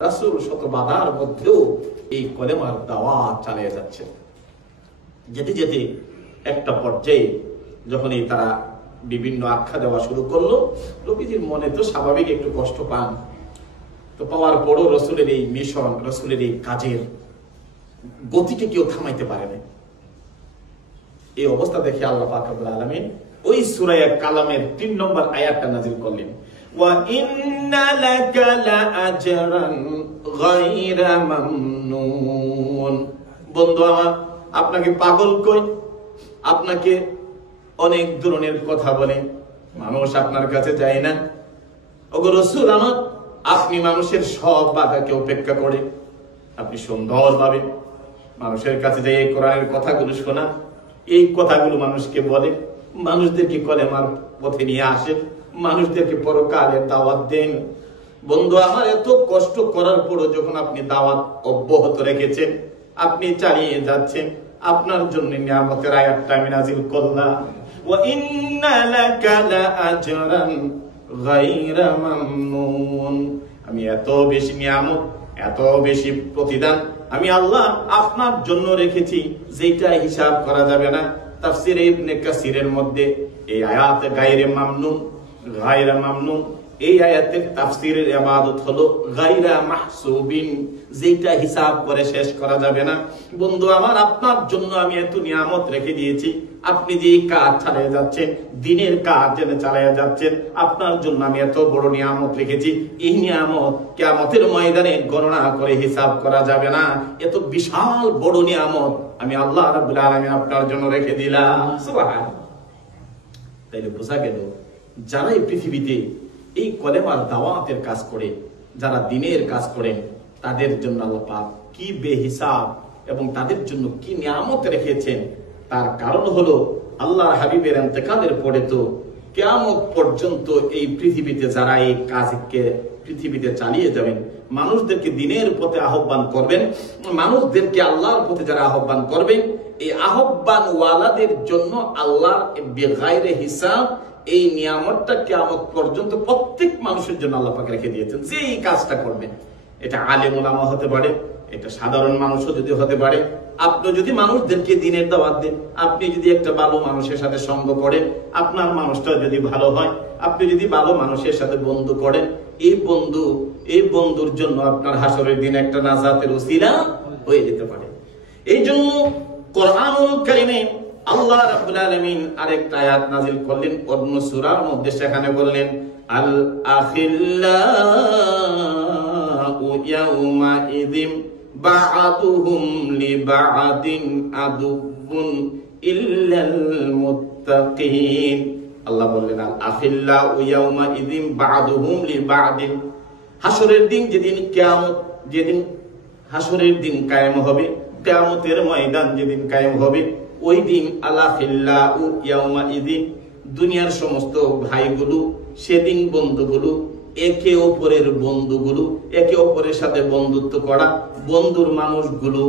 রাসূল শত বাধার মধ্যেও এই কলেমার দাওয়াত চালিয়ে যাচ্ছে। যেতে যেতে একটা পর্যায়ে যখন তারা বিভিন্ন আখ্যা দেওয়া শুরু করলো, নবীজির মনে তো স্বাভাবিক একটু কষ্ট পান। তো পাওয়ার পরও রসুলের এই মিশন, রসুলের এই কাজের গতিকে কেউ থামাইতে পারে না। এই অবস্থা দেখে আল্লাহ পাক রব্বুল আলামিন ওই সূরা কালামের ৩ নম্বর আয়াতটা নাযিল করলেন, ওয়া ইন্না লাকা লাআজরান গায়রা মামনুন। বন্ধু আমার, আপনাকে পাগল কই, আপনাকে অনেক ধরনের কথা বলে, মানুষ আপনার কাছে যায় না। ওগো রাসূল আমার, আপনি মানুষের সব বাধাকে উপেক্ষা করে আপনি সুন্দরভাবে মানুষের কাছে যাই এই কোরআনের কথাগুলো শোনা, এই কথাগুলো মানুষকে বলে, মানুষদেরকে কলেমার পথে নিয়ে আসে, মানুষদেরকে পরকালের দাওয়াত দেন। বন্ধু আমার, এত কষ্ট করার পরও যখন আপনি দাওয়াত অব্যাহত রেখেছেন, আপনি চালিয়ে যাচ্ছেন, আপনার জন্য নিয়ামতের আয়াতটা আমি নাযিল করলাম, ওয়া ইন্না লাকা লাআজরান গায়রা মামনুন। আমি এত বেশি নিয়ামত, এত বেশি প্রতিদান আমি আল্লাহ আপনার জন্য রেখেছি, যেটা হিসাব করা যাবে না। তাফসীরে ইবনে কাসিরের মধ্যে এই আয়াতে গায়রে মামনুন, গায়রা মামনুন, এই আয়াতের তাফসীরের ইবাদত হলো গায়রা মাহসুবিন, যেটা হিসাব করে শেষ করা যাবে না। বন্ধু আমার, আপনার জন্য আমি এত নিয়ামত রেখে দিয়েছি, আপনি যে কাজ চালিয়ে যাচ্ছেন, দিনের কাজ জেনে চালিয়ে যাচ্ছেন, আপনার জন্য আমি এত বড় নিয়ামত রেখেছি। এই নিয়ামত কিয়ামতের ময়দানে গণনা করে হিসাব করা যাবে না। এত বিশাল বড় নিয়ামত আমি আল্লাহ রাব্বুল আলামিন আপনার জন্য রেখে দিলাম। সুবহানাল্লাহ। তাইলে বোঝা গেল, যারা এই পৃথিবীতে এই কলেমার দাওয়াতের কাজ করে, যারা দ্বীনের কাজ করেন, তাদের জন্য আল্লাহ পাক কি বেহিসাব এবং তাদের জন্য কি নিয়ামত রেখেছেন। তার কারণ হলো আল্লাহর হাবিবের ইন্তেকালের পরে তো কিয়ামত পর্যন্ত এই পৃথিবীতে যারা এই কাজকে পৃথিবীতে চালিয়ে যাবেন, মানুষদেরকে দ্বীনের পথে আহ্বান করবেন, মানুষদেরকে আল্লাহর পথে যারা আহ্বান করবেন, এই আহ্বান ওয়ালাদের জন্য আল্লাহ বেগাইরে হিসাব এই নিয়ামতটা কিয়ামত পর্যন্ত প্রত্যেক মানুষের জন্য আল্লাহ পাক রেখে দিয়েছেন। যে এই কাজটা করবেন, এটা আলেম ওলামা হতে পারে, এটা সাধারণ মানুষও যদি হতে পারে। আপনি যদি মানুষদেরকে দ্বীনের দাওয়াত দেন, আপনি যদি একটা ভালো মানুষের সাথে সঙ্গ করেন, আপনার মানুষটা যদি ভালো হয়, আপনি যদি ভালো মানুষের সাথে বন্ধু করেন, এই বন্ধুর জন্য আপনার হাসরের দিন একটা নাজাতের উসিলা হয়ে যেতে পারে। এই জন্য কোরআনুল কারীমে আল্লাহ রাব্বুল আলামিন আরেকটা আয়াত নাযিল করলেন অন্য সূরার মধ্যে, সেখানে বললেন, আল আখিল্লাউ ইয়াউমা ইযিম বা'দুহুম লিবা'দিন আদুবুন ইল্লাল মুত্তাকিন। আল্লাহ বললেন, আল আখিল্লাউ ইয়াউমা ইযিম বা'দুহুম লিবা'দিন। হাসরের দিন, যেদিন কিয়ামত, যেদিন হাসরের দিন কায়েম হবে, কিয়ামতের ময়দান যেদিন কায়েম হবে, ওই দিন আলাখিল্লাউ ইয়াউমা ইযিন, দুনিয়ার সমস্ত ভাইগুলো, সেদিন বন্ধুগুলো, একে অপরের বন্ধুগুলো, একে অপরের সাথে বন্ধুত্ব করা বন্ধুর মানুষগুলো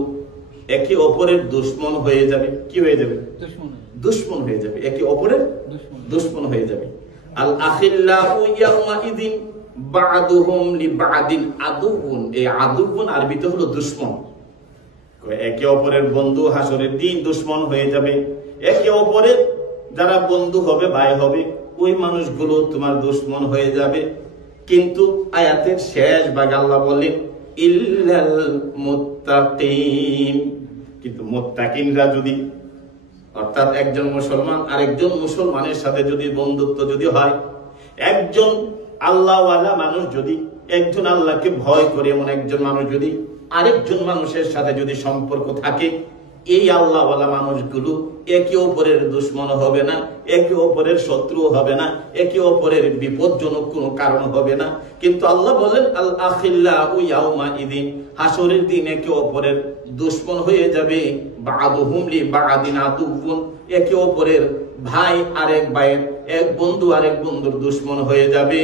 একে অপরের দুশমন হয়ে যাবে। কি হয়ে যাবে? দুশমন হয়ে যাবে, একে অপরের দুশমন হয়ে যাবে। আল আখিল্লাউ ইয়াউমা ইযিন বা'দুহুম লিবা'দিন আদুবুন। এই আদুবুন আরবিতে হলো দুশমন। একে অপরের বন্ধু হাসরের দিন দুশমন হয়ে যাবে। একে অপরের যারা বন্ধু হবে, ভাই হবে, ওই মানুষগুলো তোমার দুশমন হয়ে যাবে। কিন্তু আয়াতের শেষ ভাগে আল্লাহ বললেন, ইল্লাল মুত্তাকিন। কিন্তু মুত্তাকিনরা যদি, অর্থাৎ একজন মুসলমান আরেকজন মুসলমানের সাথে যদি বন্ধুত্ব যদি হয়, একজন আল্লাহওয়ালা মানুষ যদি, একজন আল্লাহকে ভয় করে এমন একজন মানুষ যদি আরেকজন মানুষের সাথে যদি সম্পর্ক থাকে, এই আল্লাহওয়ালা মানুষগুলো একে অপরের দুশমন হবে না, একে অপরের শত্রু হবে না, একে অপরের বিপজ্জনক কোনো কারণ হবে না। কিন্তু আল্লাহ বলেন, আল আখিল্লাউ ইয়াউমা ইযিন, হাসরের দিন একে অপরের দুশমন হয়ে যাবে। বা'দুহুম লিবা'দিন আদুবুন, একে অপরের ভাই আরেক ভাইয়ের, এক বন্ধু আরেক বন্ধুর দুশমন হয়ে যাবে।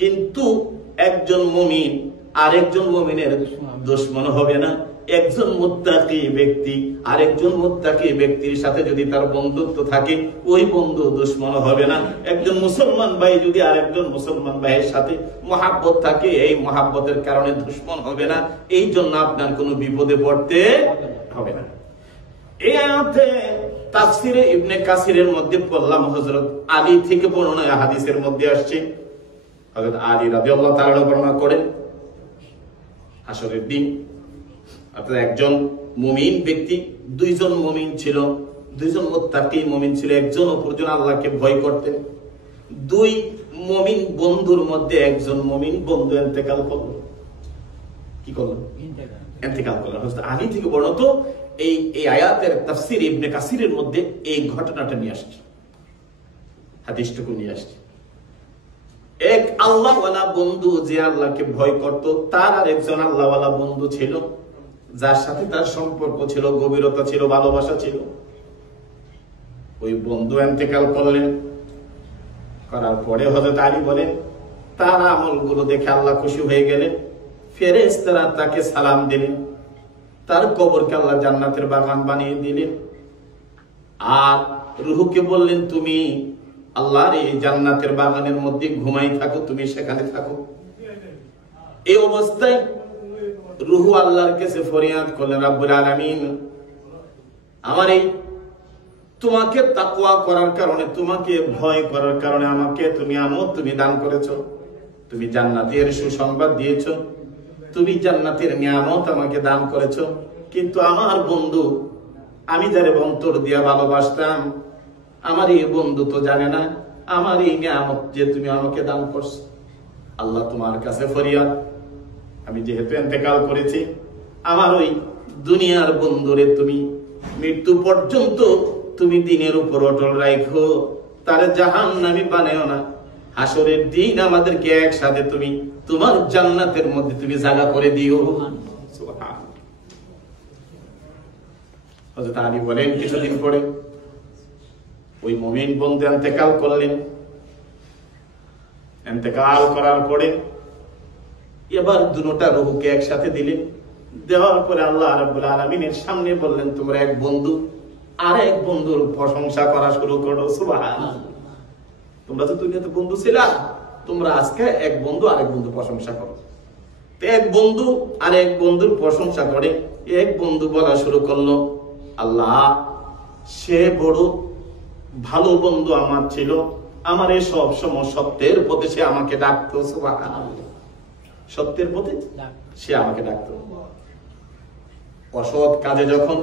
কিন্তু একজন মুমিন আরেকজন মুমিনের দুশমন হবে না। একজন মুত্তাকি ব্যক্তি আরেকজন মুত্তাকি ব্যক্তির সাথে যদি তার বন্ধুত্ব থাকে, ওই বন্ধু দুশমন হবে না। একজন মুসলমান ভাই যদি আরেকজন মুসলমান ভাইয়ের সাথে মহাব্বত থাকে, এই মহাব্বতের কারণে দুশমন হবে না। এই জন্য আপনার কোনো বিপদে পড়তে হবে না। এই আয়াতে তাফসিরে ইবনে কাসিরের মধ্যে পড়লাম, হযরত আলী থেকে বর্ণনা হাদিসের মধ্যে আসছে। হযরত আলী রাদিয়াল্লাহু তাআলা বর্ণনা করেন, হাসরের দিন অর্থাৎ একজন মুমিন ব্যক্তি, দুইজন মুমিন ছিল, দুইজন মুত্তাকি মুমিন ছিল, একজন অপরজন আল্লাহকে ভয় করতেন। দুই মুমিন বন্ধুর মধ্যে একজন মুমিন বন্ধু ইন্তেকাল করলো। কি করলো? ইন্তেকাল করলো। হযরত আলী থেকে বর্ণিত এই আয়াতের তাফসীর ইবনে কাসিরের মধ্যে এই ঘটনাটা নিয়ে আসছে, হাদিসটুকু নিয়ে আসছে। এক আল্লাহওয়ালা বন্ধু যে আল্লাহকে ভয় করত, তার আর একজন আল্লাহওয়ালা বন্ধু ছিল যার সাথে তার সম্পর্ক ছিল, গভীরতা ছিল, ভালোবাসা ছিল। ওই বন্ধু ইন্তেকাল করলেন, করার পরে হযরত আলী বলেন তার আমলগুলো দেখে আল্লাহ খুশি হয়ে গেলেন। ফেরেশতারা তাকে সালাম দিলেন, তার কবরকে আল্লাহ জান্নাতের বাগান বানিয়ে দিলেন। আর রূহকে বললেন তুমি আল্লাহর এই জান্নাতের বাগানের মধ্যে ঘুমাই থাকো, তুমি সেখানে থাকো। এই অবস্থায় রূহ আল্লাহর কাছে ফরিয়াদ করলেন, রব্বুল আলামিন, আমার এই তোমাকে তাকওয়া করার কারণে, তোমাকে ভয় করার কারণে আমাকে তুমি তুমি দান করেছো, তুমি জান্নাতের সুসংবাদ দিয়েছো, তুমি জান্নাতের নিয়ামত আমাকে দান করেছো। কিন্তু আমার বন্ধু, আমি যারে অন্তর দিয়া ভালোবাসতাম, আমার এই বন্ধু তো জানে না আমার এই নিয়ামত যে তুমি আমাকে দান করছো। আল্লাহ তোমার কাছে ফরিয়াদ, আমি যেহেতু ইন্তেকাল করেছি, আমার ওই দুনিয়ার বন্ধুরে তুমি মৃত্যু পর্যন্ত তুমি দিনের উপর অটল রাখো, তারে জাহান্নামী বানাও না। হাসরের দিন আমাদেরকে একসাথে তুমি তোমার জান্নাতের মধ্যে তুমি জায়গা করে দিও। সুবহানাল্লাহ। হযরত আলী বলেন কিছুদিন পরে ওই মুমিন বন্ধু ইন্তেকাল করলেন। ইন্তেকাল করার পরে এবার দুটোটা রূহকে একসাথে দিলেন। দেওয়ার পরে আল্লাহ রাব্বুল আলামিনের সামনে বললেন তোমরা এক বন্ধু আর এক বন্ধুর প্রশংসা করা শুরু করো। সুবহানাল্লাহ। তোমরা তো দুনিয়াতে বন্ধু ছিলা, তোমরা আজকে এক বন্ধু আরেক বন্ধু প্রশংসা করো। এক বন্ধু আর এক বন্ধুর প্রশংসা করে। এক বন্ধু বলা শুরু করলো, আল্লাহ সে বড় ভালো বন্ধু আমার ছিল, আমার এই সব সময় সত্যের পথে সে আমাকে ডাকতো। সুবহানাল্লাহ। সত্যের পথে সে আমাকে ডাকতো। অসৎ কাজে যখন,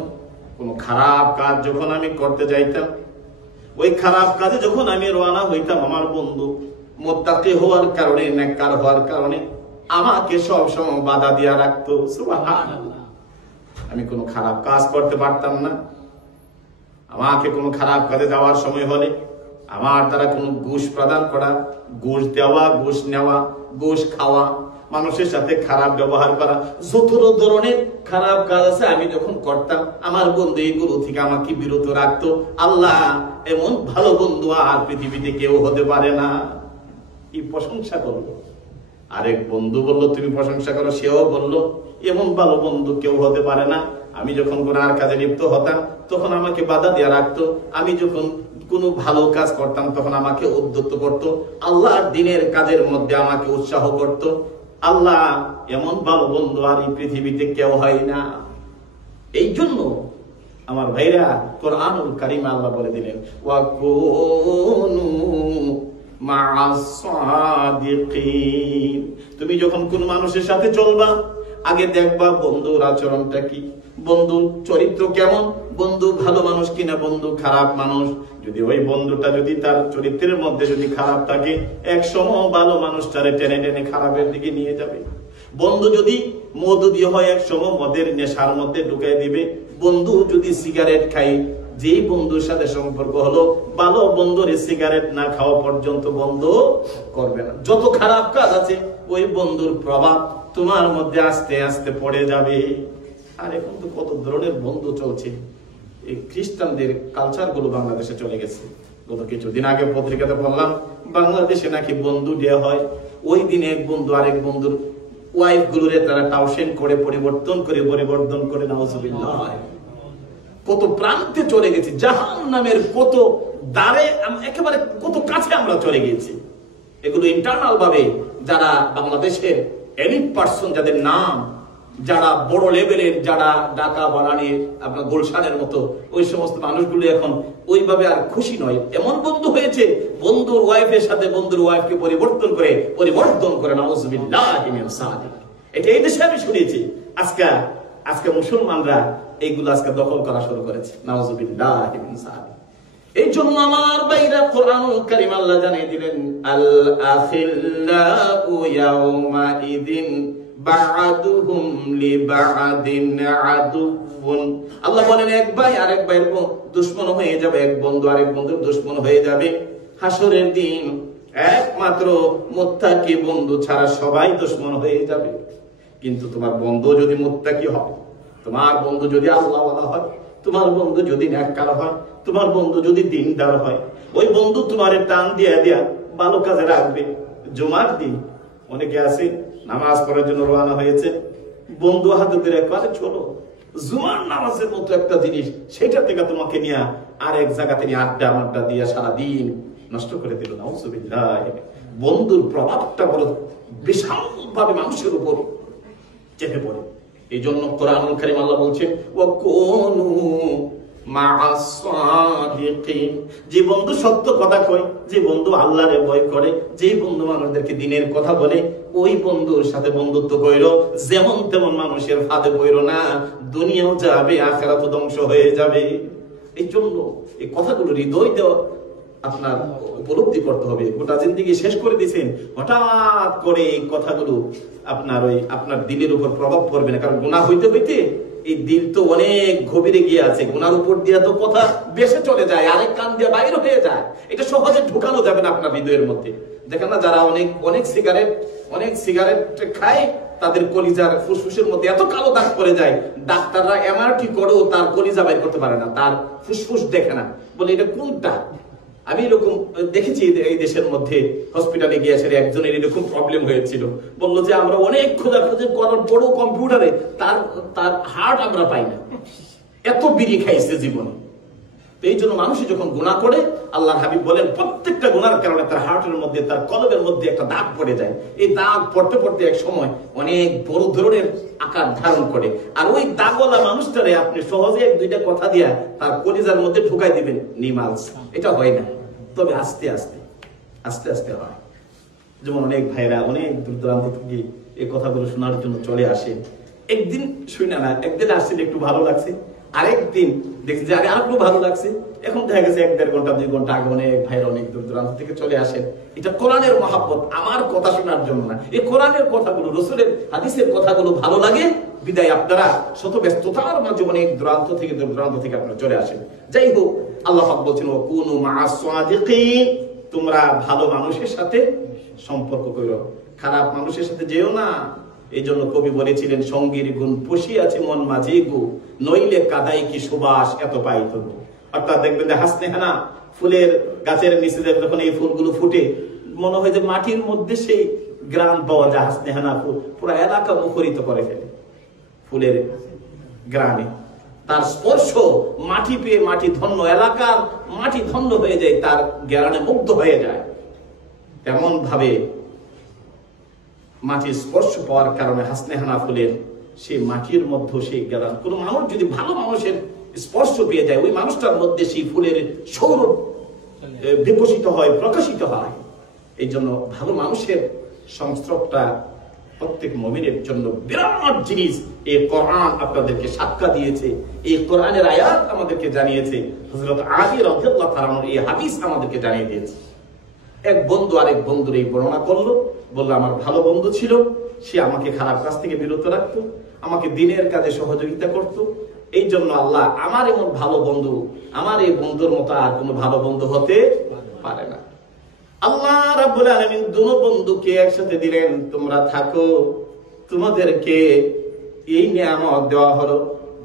কোন খারাপ কাজ যখন আমি করতে যাইতাম, ওই খারাপ কাজে যখন আমি রওনা হইতাম, আমার বন্ধু মুত্তাকি হওয়ার কারণে, নেককার হওয়ার কারণে আমাকে সব সময় বাধা দিয়া রাখতো। সুবহানাল্লাহ। আমি কোনো খারাপ কাজ করতে পারতাম না। আমাকে কোনো খারাপ কাজে যাওয়ার সময় হলে আমার দ্বারা কোনো ঘুষ প্রদান করা, ঘুষ দেওয়া, ঘুষ নেওয়া, ঘুষ খাওয়া, মানুষের সাথে খারাপ ব্যবহার করা, যত ধরনের খারাপ কাজ আছে আমি যখন করতাম, আমার বন্ধু এগুলো থেকে আমাকে বিরত রাখতো। আল্লাহ এমন ভালো বন্ধু আর পৃথিবীতে কেউ হতে পারে না। কি প্রশংসা করলো। আরেক বন্ধু বলল তুমি প্রশংসা করো, সেও বলল এমন ভালো বন্ধু কেউ হতে পারে না। আমি যখন গুনার কাজে লিপ্ত হতাম তখন আমাকে বাধা দিয়ে রাখতো, আমি যখন কোনো ভালো কাজ করতাম তখন আমাকে উদ্যত করতো, আল্লাহর দ্বীনের কাজের মধ্যে আমাকে উৎসাহ করতো। আল্লাহ এমন ভালো বন্ধু আর এই পৃথিবীতে কেউ হয় না। এই জন্য আমার ভাইরা কোরআনুল কারীমে আল্লাহ বলে দিলেন, ওয়া কুনু মা'আস সাদিকিন। তুমি যখন কোন মানুষের সাথে চলবা, আগে দেখবা বন্ধুর আচরণটা কি, বন্ধুর চরিত্র কেমন, বন্ধু ভালো মানুষ কিনা, বন্ধু খারাপ মানুষ। যদি ওই বন্ধুটা যদি তার চরিত্রের মধ্যে যদি খারাপ থাকে, এক সময় ভালো মানুষটারে টেনে টেনে খারাপের দিকে নিয়ে যাবে। বন্ধু যদি মদুদি হয়, এক সময় মদের নেশার মধ্যে ঢুকাই দিবে। বন্ধু যদি সিগারেট খাই, যেই বন্ধুর সাথে সম্পর্ক হলো, ভালো বন্ধুর সিগারেট না খাওয়া পর্যন্ত বন্ধ করবে না। যত খারাপ কাজ আছে ওই বন্ধুর প্রভাব তোমার মধ্যে আস্তে আস্তে পড়ে যাবে। আর এখন তো কত ধরনের বন্ধু চলছে। এই খ্রিস্টানদের কালচার গুলো বাংলাদেশে চলে গেছে। গত কিছুদিন আগে পত্রিকাতে বললাম বাংলাদেশে নাকি বন্ধু ডে হয়। ওই দিনে এক বন্ধু আরেক বন্ধুর ওয়াইফ গুলোরে তারা টাউশন করে পরিবর্তন করে নাউজুবিল্লাহ। কত প্রান্তে চলে গেছি, জাহান্নামের কত দ্বারে, একেবারে কত কাছে আমরা চলে গেছি। এগুলো ইন্টারনাল ভাবে যারা বাংলাদেশের এলিট পার্সন, যাদের নাম, যারা বড় লেভেলের, যারা ঢাকা বারানি আপনার গুলশানের মতো ওই সমস্ত মানুষগুলো এখন ওইভাবে আর খুশি নয়। এমন বন্ধু হয়েছে, বন্ধুর ওয়াইফের সাথে বন্ধুর ওয়াইফকে পরিবর্তন করে নাউজুবিল্লাহ মিন সাদিক। এটা এই দেশে আমি শুনেছি। আজকে মুসলমানরা এইগুলো আজকে দখল করা শুরু করেছে, নাউজুবিল্লাহ মিন সাদিক। এই জন্য আমার ভাইরা, কোরআনুল কারীম আল্লাহ জানিয়ে দিলেন, আল আখিল্লাউ ইয়াউমা ইদিন বা'দুহুম লিবা'দিন আদুউন। আল্লাহ বলেন এক ভাই আরেক ভাইয়ের দুশমন হয়ে যাবে, এক বন্ধু আরেক বন্ধুর দুশমন হয়ে যাবে হাসরের দিন। একমাত্র মুত্তাকি বন্ধু ছাড়া সবাই দুশমন হয়ে যাবে। কিন্তু তোমার বন্ধু যদি মুত্তাকি হয়, তোমার বন্ধু যদি আল্লাহওয়ালা হয়, তোমার বন্ধু যদি নেককার হয়, তোমার বন্ধু যদি দিনদার হয়, ওই বন্ধু তোমারে টান দিয়া ভালো কাজে রাখবে। জুমার দিন অনেকে আছে নামাজ পড়ার জন্য রওনা হয়েছে, বন্ধু হাতে ধরে করে চলো, জুমার নামাজের মতো একটা জিনিস, সেটা থেকে তোমাকে নিয়ে আরেক জায়গাতে নিয়ে আড্ডা দিয়ে সারাদিন নষ্ট করে দিল। নাউজুবিল্লাহ। বন্ধুর প্রভাবটা বড় বিশাল ভাবে মানুষের উপর চেপে পড়ে। এই জন্য কোরআনুল কারীম আল্লাহ বলছেন, ওয়াকুনু মা'আস সাদিকিন। যে বন্ধু সত্য কথা কয়, যে বন্ধু আল্লাহরে ভয় করে, যে বন্ধু মানুষদেরকে দ্বীনের কথা বলে, ওই বন্ধুর সাথে বন্ধুত্ব কইরো। যেমন তেমন মানুষের ফাঁদে পড়ো না, দুনিয়াও যাবে, আখিরাতও ধ্বংস হয়ে যাবে। এই জন্য এই কথাগুলো হৃদয় দেওয়া আপনার উপলব্ধি করতে হবে। গোটা জিন্দেগি শেষ করে দিয়েছেন, হঠাৎ করে এই কথাগুলো আপনার দিলের উপর প্রভাব পড়বে না। কারণ গুনাহ হইতে হইতে এই দিল তো অনেক গভীরে গিয়ে আছে, গুনার উপর দিয়ে তো কথা বেশে চলে যায়, আরেক কান দিয়ে বাইরে হয়ে যায়। এটা সহজে ঢুকানো যাবে না আপনার হৃদয়ের মধ্যে। দেখেন না, যারা অনেক সিগারেট খায়, তাদের কলিজার ফুসফুসের মধ্যে এত কালো দাগ পড়ে যায়, ডাক্তাররা এমআরটি করেও তার কলিজা বাইর করতে পারে না, তার ফুসফুস দেখে না, বলে এটা কোনটা। আমি এরকম দেখেছি এই দেশের মধ্যে, হসপিটালে গিয়েছে একজনের এরকম প্রবলেম হয়েছিল। বললো যে আমরা অনেক খোঁজাখুঁজি করার বড় কম্পিউটারে তার হার্ট আমরা পাই না, এত বিড়ি খাইছে জীবনে। তো এই জন্য মানুষ যখন গুনাহ করে, আল্লাহর হাবিব বলেন প্রত্যেকটা গুনার কারণে তার হার্টের মধ্যে, তার কলবের মধ্যে একটা দাগ পড়ে যায়। এই দাগ পড়তে এক সময় অনেক বড় ধরনের আকার ধারণ করে। আর ওই দাগওয়ালা মানুষটারে আপনি সহজে এক দুইটা কথা দিয়া তার কলিজার মধ্যে ঢুকাই দিবেন, নিমালস, এটা হয় না। তবে আস্তে আস্তে হয়। যেমন অনেক ভাইরা অনেক দূর দূরান্ত থেকে এই কথাগুলো শোনার জন্য চলে আসে। একদিন শুনে না, একদিন আসছিল একটু ভালো লাগছে, আরেকদিন দেখছি যে আরে আরেকটু ভালো লাগছে। এখন দেখা গেছে 1-1.5 ঘন্টা 2 ঘন্টা আগে অনেক ভাইরা অনেক দূর দূরান্ত থেকে চলে আসেন। এটা কোরআনের মহব্বত, আমার কথা শোনার জন্য না। এই কোরআনের কথাগুলো, রাসূলের হাদিসের কথাগুলো ভালো লাগে বিদায় আপনারা শত ব্যস্ততার মাঝে অনেক দূর দূরান্ত থেকে আপনারা চলে আসেন। যাই হোক, আল্লাহ পাক বলছেন, ওয়াকুনু মা'আস সাদিকিন। তোমরা ভালো মানুষের সাথে সম্পর্ক করো, খারাপ মানুষের সাথে যেও না। এই জন্য কবি বলেছিলেন, সঙ্গীর গুণ পুষি আছে মন মাঝে গো, নইলে কাদাই কি সুবাস এত পাইত গো। অর্থাৎ দেখবেন যে হাসনেহানা ফুলের গাছের নিচে যখন এই ফুলগুলো ফুটে, মনে হয় যে মাটির মধ্যে সেই গ্রাম পাওয়া যায়। হাসনেহানা ফুল পুরো এলাকা মুখরিত করে ফেলে ফুলের গ্রামে। তার স্পর্শ, মাটি পেয়ে মাটি ধন্য, এলাকার মাটি ধন্য হয়ে যায়, তার জ্ঞানে মুগ্ধ হয়ে যায়। তেমন ভাবে মাটির স্পর্শ পাওয়ার কারণে হাসনেহানা ফুলের সেই মাটির মধ্যে সেই জ্ঞান, কোন মানুষ যদি ভালো মানুষের স্পর্শ পেয়ে যায়, ওই মানুষটার মধ্যে সেই ফুলের সৌরভ বিকশিত হয়, প্রকাশিত হয়। এই জন্য ভালো মানুষের সংস্রবটা প্রত্যেক মুমিনের জন্য বিরাট জিনিস। এই কোরআন আপনাদেরকে সাক্ষ্য দিয়েছে, এই কোরআনের আয়াত আমাদেরকে জানিয়েছে, হযরত আলী রাদিয়াল্লাহু তাআলা এই হাদিস আমাদেরকে জানিয়ে দিয়েছে। এক বন্ধু আরেক বন্ধুর এই বর্ণনা করলো, বললো আমার ভালো বন্ধু ছিল, সে আমাকে খারাপ কাজ থেকে বিরত রাখতো, আমাকে দ্বীনের কাজে সহযোগিতা করত। এই জন্য আল্লাহ আমার এমন ভালো বন্ধু, আমার এই বন্ধুর মতো আর কোনো ভালো বন্ধু হতে পারে না। আল্লাহ রাব্বুল আলামিন দুনো বন্ধুকে একসাথে দিলেন, তোমরা থাকো, তোমাদেরকে এই নিয়ামত দেওয়া হলো,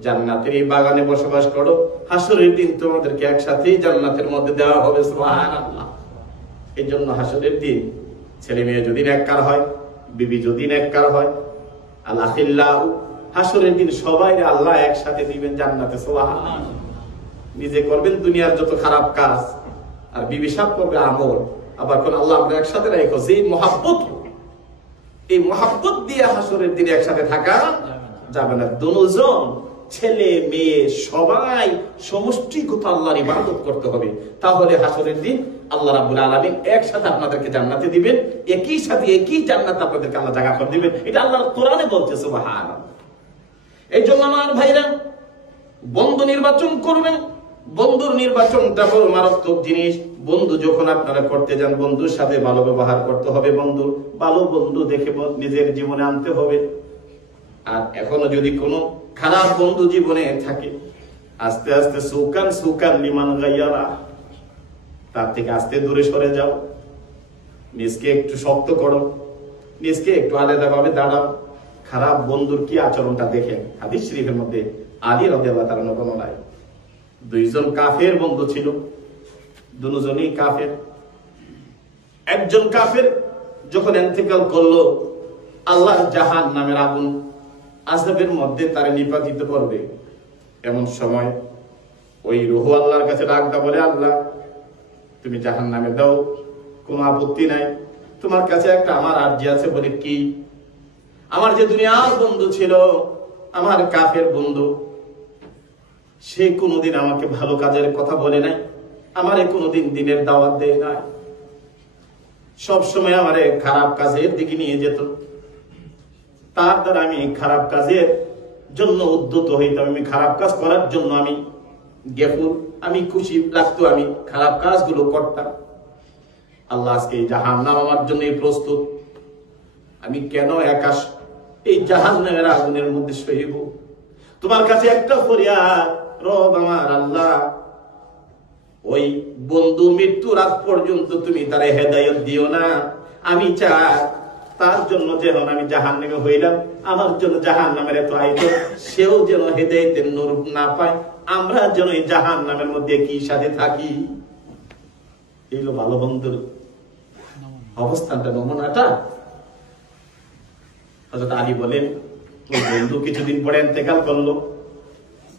জান্নাতের এই বাগানে বসবাস করো, হাসরের দিন তোমাদেরকে একসাথে জান্নাতের মধ্যে দেওয়া হবে। সুবহানাল্লাহ। এই জন্য হাসরের দিন ছেলে মেয়ে যদি নেককার হয়, বিবি যদি নেককার হয়, আল-আখিল্লাউ, হাসরের দিন সবাই আল্লাহ একসাথে দিবেন জান্নাতে। সুবহানাল্লাহ। নিজে করবেন দুনিয়ার যত খারাপ কাজ, আর বিবি সাহেব করবে আমল, আবার কোন আল্লাহ আমরা একসাথে রাখো। যে মহাব্বত, এই মহাব্বত দিয়ে হাসরের দিনে একসাথে থাকা যাবে না। দুজন ছেলে মেয়ে সবাই সমষ্টিগত আল্লাহর ইবাদত করতে হবে, তাহলে হাসরের দিন আল্লাহ রাব্বুল আলামিন একসাথে আপনাদেরকে জান্নাতে দিবেন, একই সাথে একই জান্নাত আপনাদেরকে আল্লাহ জায়গা করে দিবেন। এটা আল্লাহর কোরআনে বলছে। সুবহানাল্লাহ। এই জন্য আমার ভাইরা, বন্ধু নির্বাচন করবেন। বন্ধুর নির্বাচনটা বড় মারাত্মক জিনিস। বন্ধু যখন আপনারা করতে যান, বন্ধুর সাথে ভালো ব্যবহার করতে হবে। বন্ধু ভালো বন্ধু দেখে নিজের জীবনে আনতে হবে। আর এখনো যদি কোনো খারাপ বন্ধু জীবনে থাকে, আস্তে আস্তে সুকান লিমান গাইয়ারা, তার থেকে আস্তে দূরে সরে যাও। নিজকে একটু শক্ত করো, নিজকে একটু আলাদাভাবে দাঁড়াও। খারাপ বন্ধুর কি আচরণটা দেখেন। হাদিস শরীফের মধ্যে আলী রাদিয়াল্লাহু তাআলা বর্ণনায়, দুইজন কাফের বন্ধু ছিল, দুজনই কাফের। একজন কাফের যখন ইন্তেকাল করলো, আল্লাহ জাহান্নামের আগুন আযাবের মধ্যে তারে নিপাতিত করবে। এমন সময় ওই রূহ আল্লাহর কাছে ডাকটা বলে, আল্লাহ তুমি জাহান্নামে দাও, কোনো আপত্তি নাই, তোমার কাছে একটা আমার আরজি আছে। বলে কি? আমার যে দুনিয়ার বন্ধু ছিল, আমার কাফের বন্ধু, সে কোনোদিন আমাকে ভালো কাজের কথা বলে নাই, আমারে কোনোদিন দিনের দাওয়াত দেয় নাই, সবসময় আমারে খারাপ কাজের দিকে নিয়ে যেত। তার দ্বারা আমি খারাপ কাজের জন্য উদ্যত হইতাম, আমি খারাপ কাজ করার জন্য আমি গেফুর, আমি খুশি লাগতো, আমি খারাপ কাজগুলো করতাম। আল্লাহ আজকে এই জাহান্নাম আমার জন্য প্রস্তুত, আমি কেন একা এই জাহান্নামের আগুনের মধ্যে সহিব? তোমার কাছে একটা ফরিয়াদ, রব আমার আল্লাহ, ওই বন্ধু মৃত্যুর আগ পর্যন্ত তুমি তারে হেদায়েত দিও না। আমি চাই তার জন্য যেন আমি জাহান্নামে হইলাম, আমার জন্য জাহান্নামের এত আইতো, সেও যেন হেদায়েতের নূর না পায়, আমরা যেন এই জাহান্নামের মধ্যে কি সাথে থাকি। এই হলো ভালো বন্ধুর অবস্থানটা, নমুনাটা। হযরত আলী বলেন, ওই বন্ধু কিছুদিন পরে ইন্তেকাল করলো।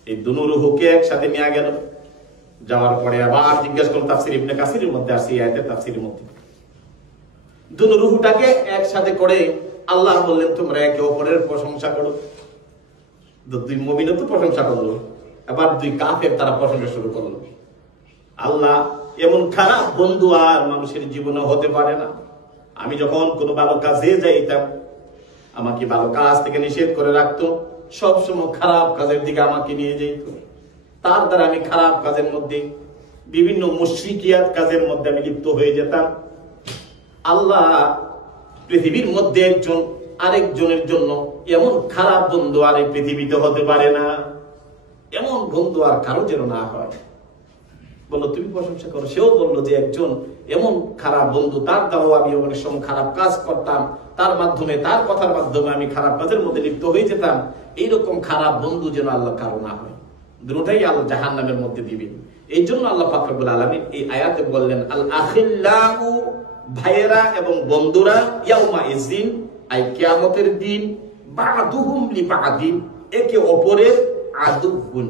এই দুনো রূহকে একসাথে নিয়ে গেল। যাওয়ার পরে আবার জিজ্ঞেস করল, তাফসীর ইবনে কাসিরের মধ্যে আসছে, এই আয়াতের তাফসীরের মধ্যে দুনো রূহটাকে একসাথে করে আল্লাহ বললেন, তোমরা একে অপরের প্রশংসা করো। দুই মুমিনও তো প্রশংসা করলো, আবার দুই কাফের তারা প্রশংসা শুরু করলো। আল্লাহ, এমন খারাপ বন্ধু আর মানুষের জীবনে হতে পারে না। আমি যখন কোনো ভালো কাজে যাইতাম, আমাকে ভালো কাজ থেকে নিষেধ করে রাখতো, সবসময় খারাপ কাজের দিকে আমাকে নিয়ে যেত। তার দ্বারা আমি খারাপ কাজের মধ্যে, বিভিন্ন মুশরিকিয়াত কাজের মধ্যে আমি লিপ্ত হয়ে যেতাম। আল্লাহ, পৃথিবীর মধ্যে একজন আরেকজনের জন্য এমন খারাপ বন্ধু আর এই পৃথিবীতে হতে পারে না, এমন বন্ধু আর কারো যেন না হয়। বললো, তুমি প্রশংসা করো। সেও বললো যে একজন এমন খারাপ বন্ধু, তার দ্বারাও আমি অনেক সময় খারাপ কাজ করতাম, তার মাধ্যমে, তার কথার মাধ্যমে আমি খারাপ কাজের মধ্যে লিপ্ত হয়ে যেতাম। এইরকম খারাপ বন্ধু যেন আল্লাহ কারো না হয়। দুটোটাই আল্লাহ জাহান্নামের মধ্যে দিবেন। এই জন্য আল্লাহ পাক রব্বুল আলামিন এই আয়াতে বললেন, আল আখিল্লাউ, ভাইয়েরা এবং বন্ধুরা, ইয়াউমা ইযিন, আই কিয়ামতের দিন, বাদুহুম লিবাদিন, একে অপরের আদুবুন,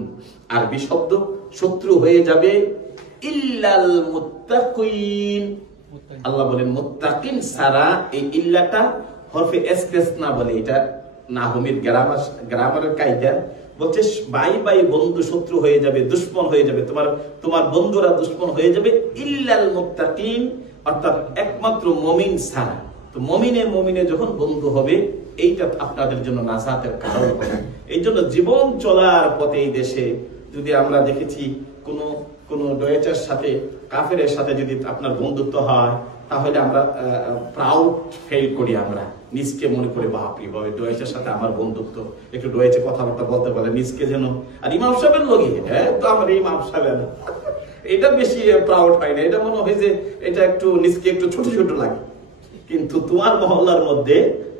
আরবি শব্দ, শত্রু হয়ে যাবে। ইল্লাল মুত্তাকিন, আল্লাহ বলেন মুত্তাকিন ছাড়া। এই ইল্লাটা হরফে ইসতিসনা বলে, এটা নাহমির গ্রামারের কায়দা। বলছে ভাই ভাই বন্ধু শত্রু হয়ে যাবে, দুশমন হয়ে যাবে, তোমার বন্ধুরা দুশমন হয়ে যাবে। ইল্লাল মুত্তাকিন, অর্থাৎ একমাত্র মুমিন ছাড়া। তো মুমিনে যখন বন্ধু হবে, এইটা আপনাদের জন্য নাজাতের কারণ হবে। এই জন্য জীবন চলার পথে এই দেশে যদি আমরা দেখেছি কোন ডয়েচের সাথে, কাফেরের সাথে যদি আপনার বন্ধুত্ব হয়, তাহলে আমরা প্রাউড ফিল করি, আমরা নিজকে মনে করে, বাপরে বাবা, ডয়েচের সাথে আমার বন্ধুত্ব, একটু ডয়েচে কথাবার্তা বলতে পারে নিজকে যেন। আর ইমাম সাহেবের লোক, হ্যাঁ তো আমার ইমাম সাহেব, এটা বেশি প্রাউড হয় না, এটা মনে হয় যে এটা একটু নিজকে একটু ছোট ছোট লাগে। কিন্তু তোমার মহল্লার মধ্যে,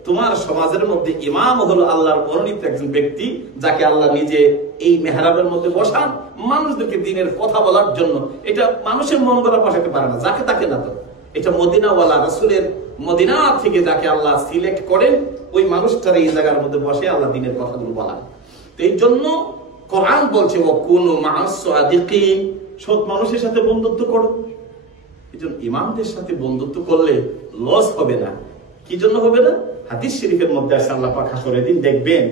তোমার সমাজের মধ্যে ইমাম হলো আল্লাহর মনোনীত একজন ব্যক্তি, যাকে আল্লাহ নিজে এই মেহরাবের মধ্যে বসান মানুষদেরকে দিনের কথা বলার জন্য। এটা মানুষের মন গড়া বসাতে পারে না, যাকে তাকে না। তো এটা মদিনাওয়ালা রাসূলের মদিনা থেকে যাকে আল্লাহ সিলেক্ট করেন ওই মানুষটার এই জায়গার মধ্যে বসে আল্লাহ দ্বীনের কথাগুলো বলা। তো এই জন্য কোরআন বলছে ওয়াকুনু মা'আস সাদিকিন, সৎ মানুষের সাথে বন্ধুত্ব করো। এই জন্য ইমামদের সাথে বন্ধুত্ব করলে লস হবে না। কি জন্য হবে না? হাদিস শরীফের মধ্যে আছে আল্লাহ পাক হাসরের দিন দেখবেন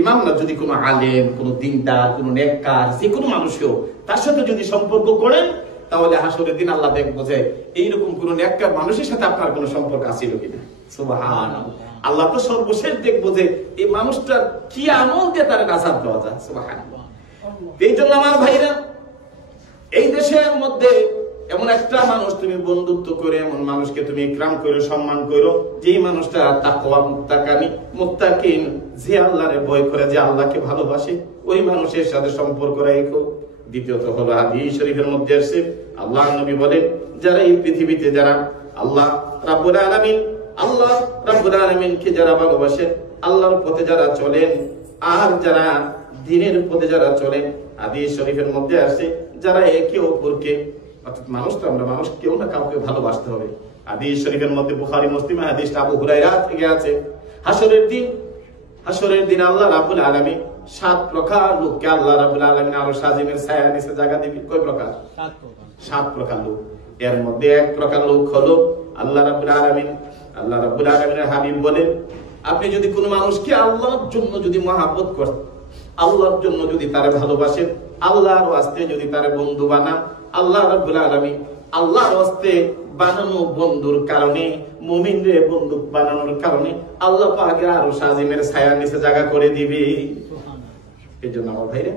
ইমামরা যদি কোনো আলেম, কোনো দিনদার, কোনো নেককার, যে কোনো মানুষও তার সাথে যদি সম্পর্ক করেন তাহলে হাসরের দিন আল্লাহ দেখবো যে এইরকম কোন নেককার মানুষের সাথে আপনার কোনো সম্পর্ক আছিল কিনা। সুবহানাল্লাহ। আল্লাহ তো সর্বশেষ দেখবো যে এই মানুষটার কি আমল দিয়ে তার নাজাত দেওয়া যায়। সুবহানাল্লাহ। এই জন্য আমার ভাইরা, এই দেশের মধ্যে এমন একটা মানুষ তুমি বন্ধুত্ব করে, এমন মানুষকে তুমি ইকরাম করো, সম্মান করো, যেই মানুষটা তাকওয়া, মুত্তাকিন, যে আল্লাহরে ভয় করে, যে আল্লাহকে ভালোবাসে, ওই মানুষের সাথে সম্পর্ক রাখো। দ্বিতীয়ত হলো হাদিস শরীফের মধ্যে আছে আল্লাহ নবী বলেন যারা এই পৃথিবীতে যারা আল্লাহ রাব্বুল আলামিনকে যারা ভালোবাসেন, আল্লাহর পথে যারা চলেন, আর যারা দ্বীনের পথে যারা চলেন, হাদিস শরীফের মধ্যে আছে যারা একে অপরকে, অর্থাৎ মানুষ তো আমরা মানুষ, কেউ না কাউকে ভালোবাসতে হবে। হাদিস শরীফের মধ্যে বুখারী মুসলিমে হাদিস আবু হুরায়রা থেকে আছে হাসরের দিন আল্লাহ রাব্বুল আলামিন 7 প্রকার লোককে আল্লাহ রাব্বুল আলামিন আরশ আজিমের ছায়ার নিচে জায়গা দিবেন। কয় প্রকার? 7 প্রকার লোক। এর মধ্যে এক প্রকার লোক হলো আল্লাহ রাব্বুল আলামিনের হাবিব বলেন আপনি যদি কোনো মানুষকে আল্লাহর জন্য যদি মহব্বত করেন, আল্লাহর জন্য যদি তারে ভালোবাসেন, আল্লাহর ওয়াস্তে যদি তারে বন্ধু বানান, আল্লাহ রাব্বুল আলামিন আল্লাহর ওয়াস্তে বানানো বন্ধুর কারণে, মুমিনরে বন্ধু বানানোর কারণে আল্লাহ পাকের আরশ আজিমের ছায়ার নিচে জায়গা করে দিবে। এজন্য আমার ভাইরা,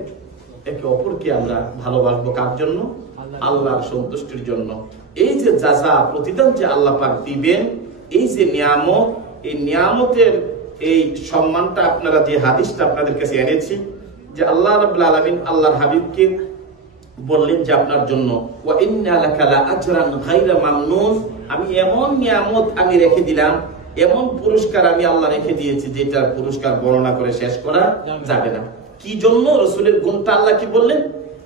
একে অপরকে আমরা ভালোবাসবো কার জন্য? আল্লাহর সন্তুষ্টির জন্য। এই যে জাযা, প্রতিদান যে আল্লাহ পাক দিবেন, এই যে নিয়ামত, এই নিয়ামতের এই সম্মানটা আপনারা, যে হাদিসটা আপনাদের কাছে এনেছি, যে আল্লাহ রাব্বুল আলামিন আল্লাহর হাবিবকে বললেন যে আপনার জন্য ওয়া ইন্না লাকা লা আজরান গায়রা মামনুন, আমি এমন নিয়ামত আমি রেখে দিলাম, এমন পুরস্কার আমি আল্লাহ রেখে দিয়েছি যেটার পুরস্কার বর্ণনা করে শেষ করা যাবে না। কি জন্য? রাসূলের গুণটা আল্লাহ কি বললেন?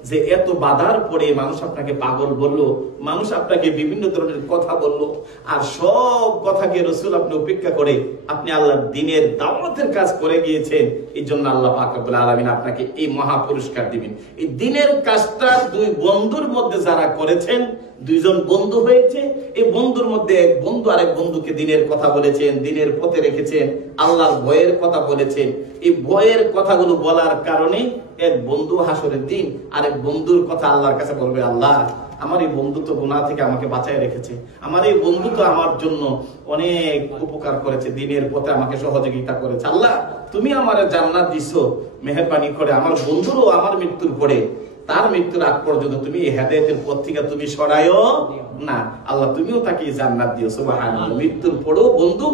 যে এত বাধার পরে মানুষ আপনাকে পাগল বললো, মানুষ আপনাকে বিভিন্ন ধরনের কথা বললো, আর সব কথাকে রাসূল আপনি উপেক্ষা করে আপনি আল্লাহর দ্বীনের দাওয়াতের কাজ করে গিয়েছেন। এই জন্য আল্লাহ পাক রব্বুল আলামিন আপনাকে এই মহা পুরস্কার দিবেন। এই দ্বীনের কাজটা দুই বন্ধুর মধ্যে যারা করেছেন, দুইজন বন্ধু হয়েছে, এই বন্ধুর মধ্যে এক বন্ধু আরেক বন্ধুকে দ্বীনের কথা বলেছেন, দ্বীনের পথে রেখেছেন, আল্লাহর ভয়ের কথা বলেছেন। এই ভয়ের কথাগুলো বলার কারণে এক বন্ধু হাসরের দিন আরেক বন্ধুর কথা আল্লাহর কাছে বলবে, আল্লাহ আমার এই বন্ধু তো গুনাহ থেকে আমাকে বাঁচায় রেখেছে, আমার এই বন্ধু তো আমার জন্য অনেক উপকার করেছে, দ্বীনের পথে আমাকে সহযোগিতা করেছে, আল্লাহ তুমি আমার জান্নাত দিছো, মেহেরবানি করে আমার বন্ধুরও আমার মৃত্যুর পরে, তার মৃত্যুর আগ পর্যন্ত তুমি এই হেদায়েতের পথ থেকে তুমি সরায়ও না, আল্লাহ তুমিও তাকে জান্নাত দিও। সুবহানাল্লাহ। মৃত্যুর পরেও বন্ধু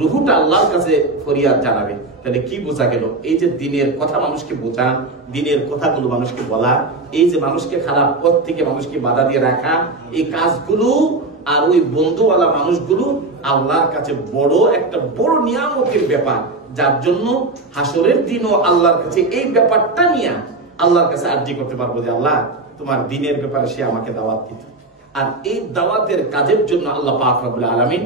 রুহুটা আল্লাহর কাছে ফরিয়াদ জানাবে। তাহলে কি বোঝা গেল? এই যে দ্বীনের কথা মানুষকে বোঝা, দ্বীনের কথাগুলো মানুষকে বলা, এই যে মানুষকে খারাপ পথ থেকে মানুষকে বাধা দিয়ে রাখা, এই কাজগুলো আর ওই বন্ধুওয়ালা মানুষগুলো আল্লাহর কাছে বড় নিয়ামতের ব্যাপার, যার জন্য হাসরের দিনও আল্লাহর কাছে এই ব্যাপারটা নিয়ে আল্লাহর কাছে আরজি করতে পারবো যে আল্লাহ তোমার দ্বীনের ব্যাপারে সে আমাকে দাওয়াত দিত। আর এই দাওয়াতের কাজের জন্য আল্লাহ পাক রব্বুল আলামিন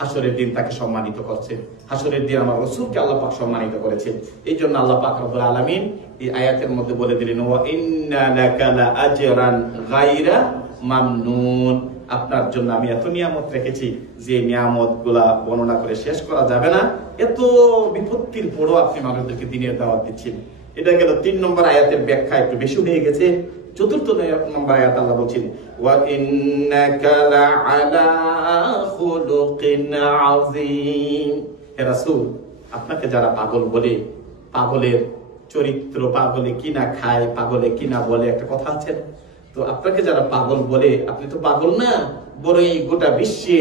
হাসরের দিন তাকে সম্মানিত করছেন। হাসরের দিন আমার রাসূলকে আল্লাহ পাক সম্মানিত করেছেন। এই জন্য আল্লাহ পাক রব্বুল আলামিন এই আয়াতের মধ্যে বলে দিলেন ওয়া ইন্না লাকা লা আজরান গায়রা মামনুন, আপনার জন্য আমি এত নিয়ামত রেখেছি যে নিয়ামতগুলা বর্ণনা করে শেষ করা যাবে না। এত বিপত্তির পরও আপনি মানুষদেরকে দ্বীনের দাওয়াত দিচ্ছেন। এটা গেল 3 নম্বর আয়াতের ব্যাখ্যা, একটু বেশি হয়ে গেছে। 4 নম্বর আয়াত আল্লাহ বলছেন ওয়া ইন্নাকা লাআলা খুলুকিন আযীম। হে রাসূল, আপনাকে যারা পাগল বলে, পাগলের চরিত্র, পাগলে কিনা খায়, পাগলে কিনা বলে, একটা কথা আছে, তো আপনাকে যারা পাগল বলে, আপনি তো পাগল না, বরং এই গোটা বিশ্বে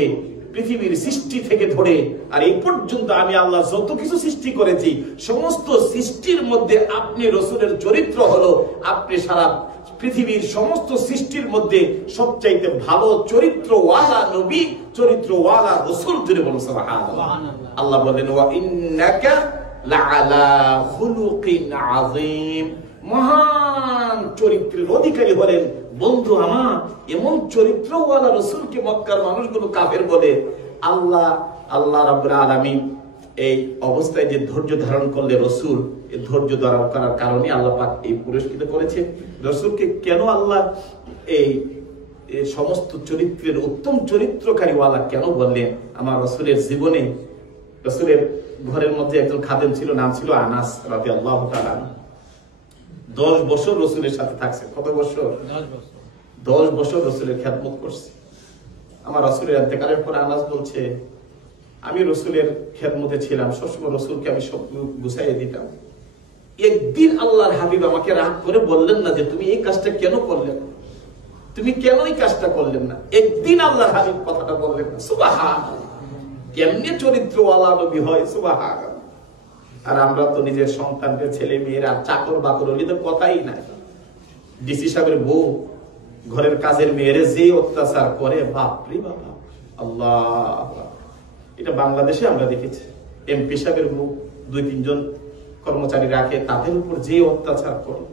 পৃথিবীর সৃষ্টি থেকে ধরে আর এই পর্যন্ত আমি আল্লাহ যত কিছু সৃষ্টি করেছি, সমস্ত সৃষ্টির মধ্যে আপনি রাসূলের চরিত্র হলো, আপনি সারা পৃথিবীর সমস্ত সৃষ্টির মধ্যে সবচাইতে ভালো চরিত্রওয়ালা নবী, চরিত্রওয়ালা রাসূল। জুড়ে বলুন সুবহানাল্লাহ। আল্লাহ বলেন ওয়া ইন্নাকা লাআলা খুলুকিন আযীম, মহান চরিত্রের অধিকারী হলেন বন্ধু আমার। এমন চরিত্রওয়ালা রাসূলকে মক্কার মানুষগুলো কাফের বলে, আল্লাহ রাব্বুল আলামিন এই অবস্থায় যে ধৈর্য ধারণ করলে রসুল, এই ধৈর্য ধারণ করার কারণে আল্লাহ পাক এই পুরস্কৃত করেছে। রসুলকে কেন আল্লাহ এই সমস্ত চরিত্রের উত্তম চরিত্রকারী ওয়ালা কেন বললেন? আমার রসুলের জীবনে, রসুলের ঘরের মধ্যে একজন খাদেম ছিল, নাম ছিল আনাস রাদিয়াল্লাহু তাআলা। 10 বছর রসুলের সাথে থাকছে। কত বছর? 10 বছর রসুলের খেদমত করছে। আমার রসুলের ইন্তেকালের পর আনাস বলছে, আমি রসুলের খেদমতে ছিলাম, সবসময় রসুলকে আমি সব গুছাইয়ে দিতাম। একদিন আল্লাহর হাবিব আমাকে রাগ করে বললেন না যে তুমি এই কাজটা কেন করলেন, তুমি কেন এই কাজটা করলেন না। একদিন আল্লাহর হাবিব কথাটা বললেন না। সুবহানাল্লাহ, কেমনে চরিত্রওয়ালা নবী হয়! সুবহানাল্লাহ। আর আমরা তো নিজের সন্তানদের, ছেলে মেয়েরা চাকর বাকর হলে তো কথাই নাই। ডিসি সাহেবের বউ ঘরের কাজের মেয়েরে যে অত্যাচার করে, বাপরে বাবা, আল্লাহ! এটা বাংলাদেশে আমরা দেখেছি। এমপি সাহেবের বউ 2-3 জন কর্মচারী রাখে, তাদের উপর যে অত্যাচার করে,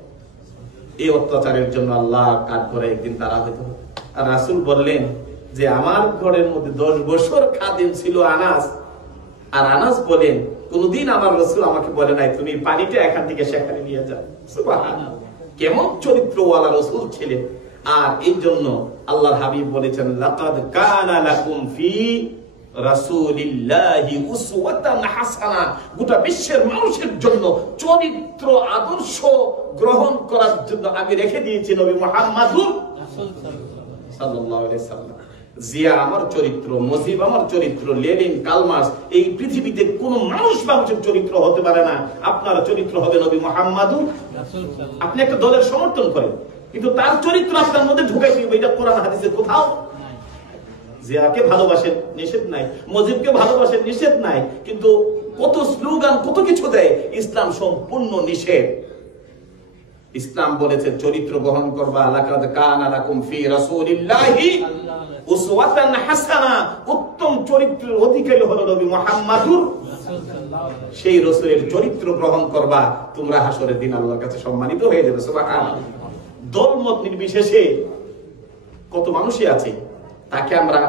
এই অত্যাচারের জন্য আল্লাহ কাঠ করে একদিন তারা হইতে হবে। আর রাসূল বললেন যে আমার ঘরের মধ্যে 10 বছর খাদেম ছিল আনাস। আর আনাস বলেন, কোনদিন আমার রাসূল আমাকে বলে নাই তুমি পানিটা এখান থেকে সেখানে নিয়ে যাও। সুবহানাল্লাহ, কেমন চরিত্রওয়ালা রাসূল ছিলেন। আর এই জন্য আল্লাহর হাবিব বলেছেন, লাকাদ কানা লাকুম ফি রাসূলিল্লাহি উসওয়াতুন হাসানাহ। গোটা বিশ্বের মানুষের জন্য চরিত্র আদর্শ গ্রহণ করার জন্য আমি রেখে দিয়েছি নবী মুহাম্মদুর সাল্লাল্লাহু আলাইহি সাল্লাম। জিয়া আমার চরিত্র, মুজিব আমার চরিত্র, লেনিন, কালমার্কস, এই পৃথিবীতে কোন মানুষের চরিত্র হতে পারে না। আপনার চরিত্র হবে নবী মুহাম্মদুর রাসূলুল্লাহ। আপনি একটা দলের সমর্থন করেন, কিন্তু তার চরিত্র আপনার মধ্যে ঢুকাই দিবে, এটা কোরআন হাদিসে কোথাও নাই। জিয়াকে ভালোবাসেন, নিষেধ নাই। মুজিবকে ভালোবাসেন, নিষেধ নাই। কিন্তু কত স্লোগান, কত কিছু দেয়, ইসলাম সম্পূর্ণ নিষেধ। ইসলাম বলেছে চরিত্র গ্রহণ করবা। লাকাদ কানা লাকুম ফি রাসূলিল্লাহি উসওয়াতুন হাসানাহ। উত্তম চরিত্রের অধিকারী হলো নবী মুহাম্মদুর রাসূলুল্লাহ। সেই রাসূলের চরিত্র গ্রহণ করবা, তোমরা হাসরের দিন আল্লাহর কাছে সম্মানিত হয়ে যাবে। সুবহানাল্লাহ। দলমত নির্বিশেষে কত মানুষই আছে, তাকে আমরা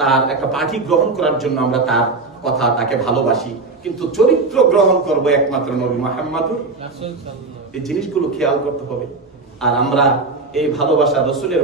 তার একটা পার্টি গ্রহণ করার জন্য আমরা তার কথা, তাকে ভালোবাসি, কিন্তু চরিত্র গ্রহণ করব একমাত্র নবী মুহাম্মদুর রাসূলুল্লাহ। এই জিনিসগুলো খেয়াল করতে হবে। আর আমরা এই ভালোবাসা, রসুলের